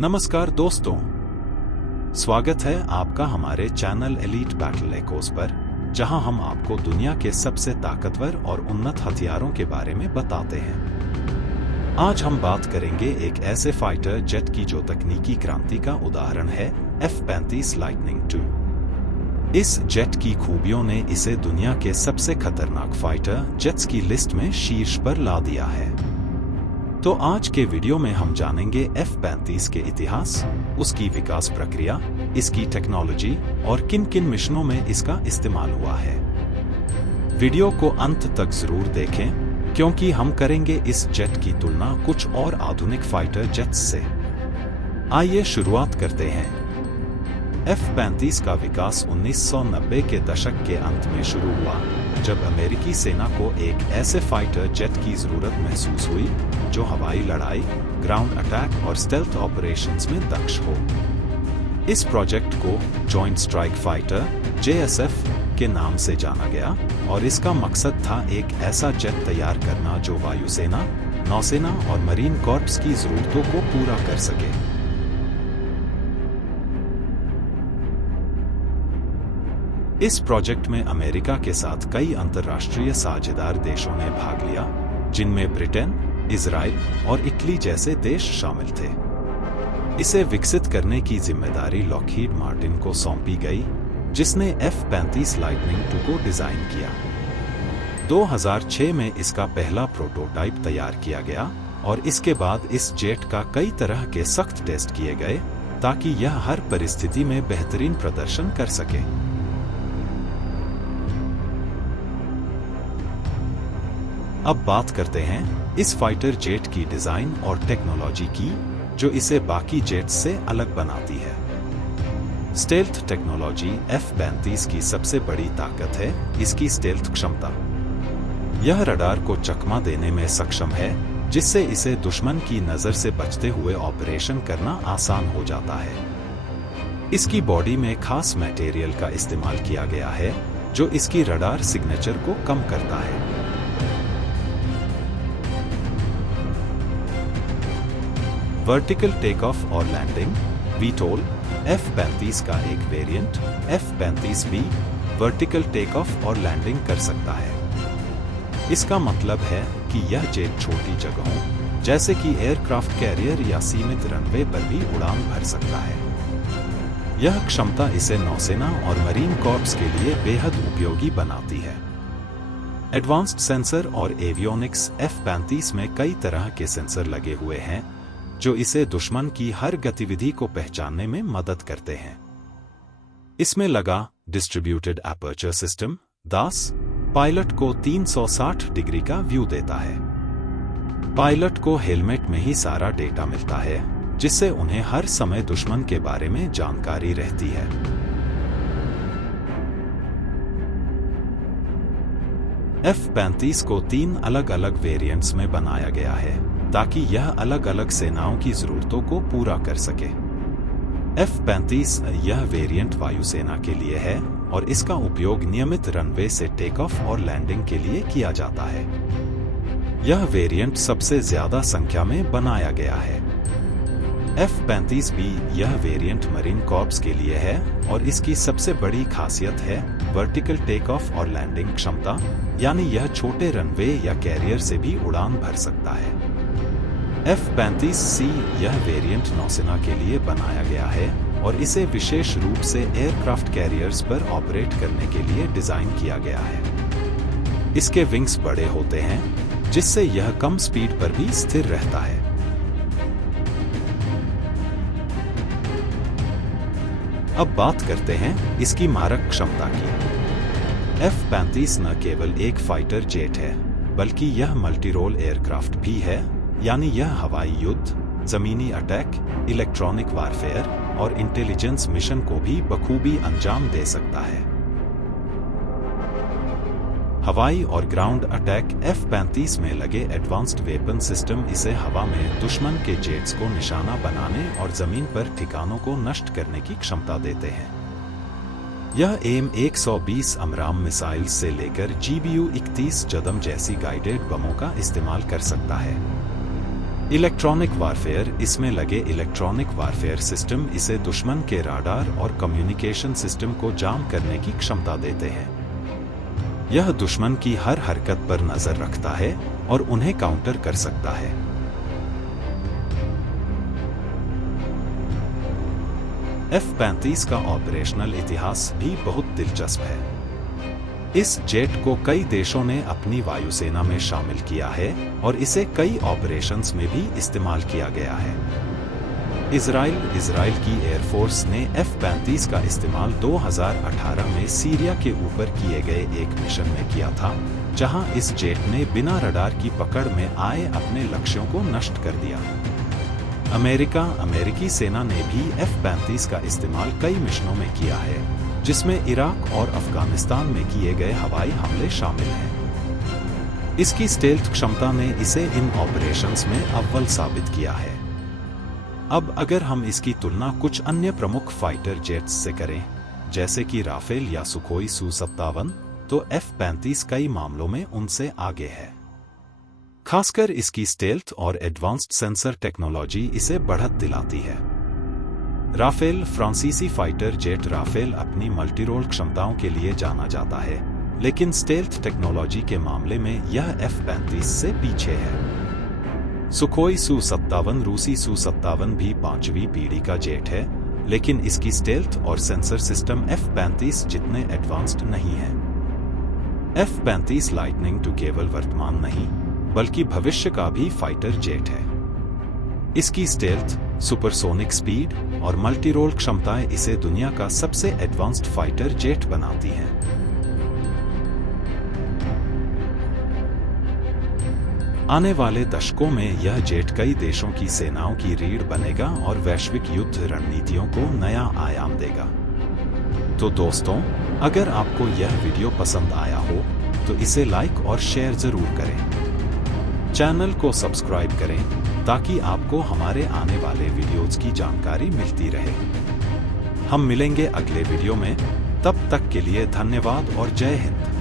नमस्कार दोस्तों, स्वागत है आपका हमारे चैनल एलीट बैटल एकोस पर, जहां हम आपको दुनिया के सबसे ताकतवर और उन्नत हथियारों के बारे में बताते हैं। आज हम बात करेंगे एक ऐसे फाइटर जेट की जो तकनीकी क्रांति का उदाहरण है, F-35 लाइटनिंग II। इस जेट की खूबियों ने इसे दुनिया के सबसे खतरनाक फाइटर जेट्स की लिस्ट में शीर्ष पर ला दिया है। तो आज के वीडियो में हम जानेंगे F-35 के इतिहास, उसकी विकास प्रक्रिया, इसकी टेक्नोलॉजी और किन किन मिशनों में इसका इस्तेमाल हुआ है। वीडियो को अंत तक जरूर देखें, क्योंकि हम करेंगे इस जेट की तुलना कुछ और आधुनिक फाइटर जेट्स से। आइए शुरुआत करते हैं। F-35 का विकास 1990 के दशक के अंत में शुरू हुआ, जब अमेरिकी सेना को एक ऐसे फाइटर जेट की जरूरत महसूस हुई जो हवाई लड़ाई, ग्राउंड अटैक और स्टेल्थ ऑपरेशंस में दक्ष हो। इस प्रोजेक्ट को जॉइंट स्ट्राइक फाइटर (JSF) के नाम से जाना गया और इसका मकसद था एक ऐसा जेट तैयार करना जो वायुसेना, नौसेना और मरीन कॉर्प्स की जरूरतों को पूरा कर सके। इस प्रोजेक्ट में अमेरिका के साथ कई अंतर्राष्ट्रीय साझेदार देशों ने भाग लिया, जिनमें ब्रिटेन, इजराइल और इटली जैसे देश शामिल थे। इसे विकसित करने की जिम्मेदारी लॉकहीड मार्टिन को सौंपी गई, जिसने F-35 लाइटनिंग II को डिजाइन किया। 2006 में इसका पहला प्रोटोटाइप तैयार किया गया और इसके बाद इस जेट का कई तरह के सख्त टेस्ट किए गए, ताकि यह हर परिस्थिति में बेहतरीन प्रदर्शन कर सके। अब बात करते हैं इस फाइटर जेट की डिजाइन और टेक्नोलॉजी की, जो इसे बाकी जेट्स से अलग बनाती है। स्टेल्थ टेक्नोलॉजी F-35 की सबसे बड़ी ताकत है इसकी स्टेल्थ क्षमता। यह रडार को चकमा देने में सक्षम है, जिससे इसे दुश्मन की नजर से बचते हुए ऑपरेशन करना आसान हो जाता है। इसकी बॉडी में खास मटेरियल का इस्तेमाल किया गया है, जो इसकी रडार सिग्नेचर को कम करता है। वर्टिकल टेक ऑफ और लैंडिंग (VTOL) F-35 का एक variant F-35B vertical take off और लैंडिंग कर सकता है। इसका मतलब है कि यह जेट छोटी जगहों, जैसे कि एयरक्राफ्ट कैरियर या सीमित रनवे पर भी उड़ान भर सकता है। यह क्षमता इसे नौसेना और मरीन कॉर्प्स के लिए बेहद उपयोगी बनाती है। एडवांस्ड सेंसर और एवियोनिक्स F-35 में कई तरह के सेंसर लगे हुए हैं, जो इसे दुश्मन की हर गतिविधि को पहचानने में मदद करते हैं। इसमें लगा distributed aperture system (DAS) pilot को 360 डिग्री का व्यू देता है। पायलट को हेलमेट में ही सारा डेटा मिलता है, जिससे उन्हें हर समय दुश्मन के बारे में जानकारी रहती है। F-35 को 3 अलग-अलग वेरिएंट्स में बनाया गया है, ताकि यह अलग-अलग सेनाओं की जरूरतों को पूरा कर सके। F-35 यह वेरिएंट वायुसेना के लिए है और इसका उपयोग नियमित रनवे से टेक ऑफ और लैंडिंग के लिए किया जाता है। यह वेरिएंट सबसे ज्यादा संख्या में बनाया गया है। F-35B यह वेरिएंट मरीन कॉर्प्स के लिए है और इसकी सबसे बड़ी खासियत है वर्टिकल टेक ऑफ और लैंडिंग क्षमता, यानी यह छोटे रनवे या कैरियर से भी उड़ान भर सकता है। F-35C यह वेरिएंट नौसेना के लिए बनाया गया है और इसे विशेष रूप से एयरक्राफ्ट कैरियर्स पर ऑपरेट करने के लिए डिजाइन किया गया है। इसके विंग्स बड़े होते हैं, जिससे यह कम स्पीड पर भी स्थिर रहता है। अब बात करते हैं इसकी मारक क्षमता की। F-35 न केवल एक फाइटर जेट है, बल्कि यह मल्टी रोल एयरक्राफ्ट भी है, यानी यह हवाई युद्ध, जमीनी अटैक, इलेक्ट्रॉनिक वारफेयर और इंटेलिजेंस मिशन को भी बखूबी अंजाम दे सकता है। हवाई और ग्राउंड अटैक F-35 में लगे एडवांस्ड वेपन सिस्टम इसे हवा में दुश्मन के जेट्स को निशाना बनाने और जमीन पर ठिकानों को नष्ट करने की क्षमता देते हैं। यह AIM-120 अमराम मिसाइल से लेकर GBU-31 जदम जैसी गाइडेड बमों का इस्तेमाल कर सकता है। इलेक्ट्रॉनिक वारफेयर, इसमें लगे इलेक्ट्रॉनिक वारफेयर सिस्टम इसे दुश्मन के राडार और कम्युनिकेशन सिस्टम को जाम करने की क्षमता देते हैं। यह दुश्मन की हर हरकत पर नजर रखता है और उन्हें काउंटर कर सकता है। F-35 का ऑपरेशनल इतिहास भी बहुत दिलचस्प है। इस जेट को कई देशों ने अपनी वायुसेना में शामिल किया है और इसे कई ऑपरेशंस में भी इस्तेमाल किया गया है। इजराइल की एयरफोर्स ने F-35 का इस्तेमाल 2018 में सीरिया के ऊपर किए गए एक मिशन में किया था, जहां इस जेट ने बिना रडार की पकड़ में आए अपने लक्ष्यों को नष्ट कर दिया। अमेरिकी सेना ने भी F-35 का इस्तेमाल कई मिशनों में किया है, जिसमें इराक और अफगानिस्तान में किए गए हवाई हमले शामिल हैं। इसकी स्टेल्थ क्षमता ने इसे इन ऑपरेशंस में अव्वल साबित किया है। अब अगर हम इसकी तुलना कुछ अन्य प्रमुख फाइटर जेट्स से करें, जैसे कि राफेल या सुखोई Su-57, तो F-35 कई मामलों में उनसे आगे है। खासकर इसकी स्टेल्थ और एडवांस्ड सेंसर टेक्नोलॉजी इसे बढ़त दिलाती है। राफेल, फ्रांसीसी फाइटर जेट राफेल अपनी मल्टीरोल क्षमताओं के लिए जाना जाता है, लेकिन स्टेल्थ टेक्नोलॉजी के मामले में यह F-35 से पीछे है। सुखोई Su-57, रूसी Su-57 भी 5वीं पीढ़ी का जेट है, लेकिन इसकी स्टेल्थ और सेंसर सिस्टम F-35 जितने एडवांस्ड नहीं है। F-35 लाइटनिंग टू केवल वर्तमान नहीं, बल्कि भविष्य का भी फाइटर जेट है। इसकी स्टेल्थ, सुपरसोनिक स्पीड और मल्टीरोल क्षमताएं इसे दुनिया का सबसे एडवांस्ड फाइटर जेट बनाती हैं। आने वाले दशकों में यह जेट कई देशों की सेनाओं की रीढ़ बनेगा और वैश्विक युद्ध रणनीतियों को नया आयाम देगा। तो दोस्तों, अगर आपको यह वीडियो पसंद आया हो तो इसे लाइक और शेयर जरूर करें। चैनल को सब्सक्राइब करें ताकि आपको हमारे आने वाले वीडियोज की जानकारी मिलती रहे। हम मिलेंगे अगले वीडियो में, तब तक के लिए धन्यवाद और जय हिंद।